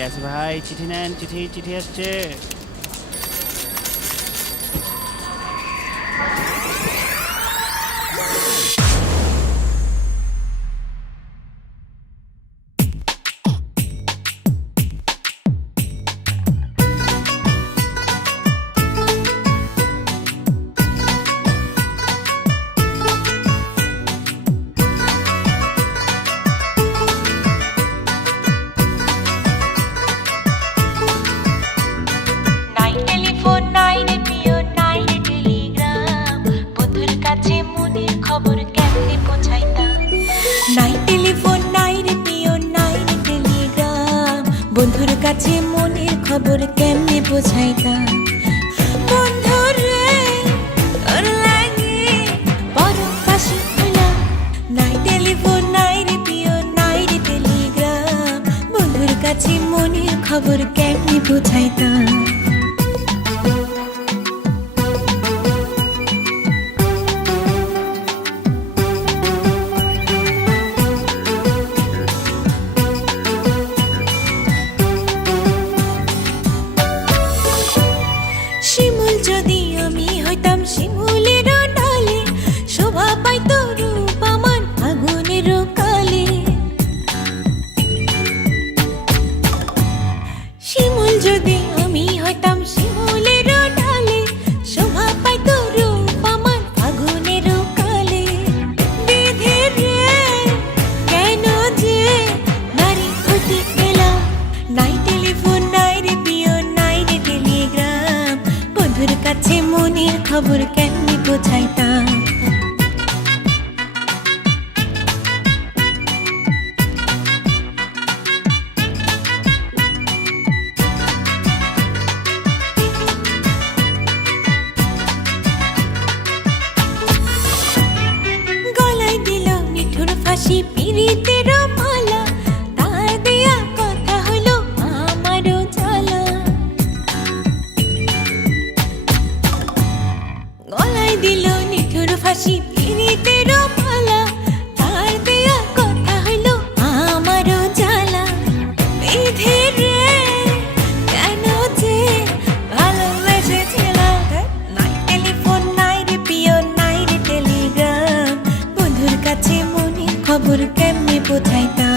কে আছে ভাই? চিঠি নেন, চিঠি চিঠি আসছে। নাই টেলিফোন নাই রে প্রিয় নাই রে টেলিগ্রাম বন্ধুর কাছে মনের খবর কেমনে পৌঁছাইতাম নাই টেলিফোন নাই রে প্রিয় নাই রে টেলিগ্রাম বন্ধুর কাছে মনের খবর কেমনে পৌঁছাইতাম বন্ধুরে তোর লাগে বড় কাশি হইলাম নাই টেলিফোন নাই রে প্রিয় নাই রে টেলিগ্রাম বন্ধুর কাছে মনের খবর কেমনে পৌঁছাইতাম শিমুল যদি আমি হইতাম শিমুলের ডালে শোভা পাইত রূপ আমার আগুনের কালে শিমুল যদি আমি হইতাম শিমুলের ডালে শোভা পাইত রূপ আমার আগুনের কালে বিধি রে কেন যে নারী হইতে গেলাম নাই টেলিফোন নাই রে প্রিয় নাই রে টেলিগ্রাম বন্ধুর কাছে মনের খবর কেমনে পৌঁছাইতাম গলায় দিল নিঠুর ফাঁসি পিরিতের মালা তার দেয়া কথা হলো আমারও জ্বালা গলায় দিল নিঠুর ফাঁসি পিরিতের মালা তার দেয়া কথা হলো আমারও জ্বালা বিধি রে কেন যে ভালোবেসেছিলাম নাই টেলিফোন নাই রে প্রিয় নাই রে টেলিগ্রাম বন্ধুর কাছে মনের খবর কেমনে পৌঁছাইতাম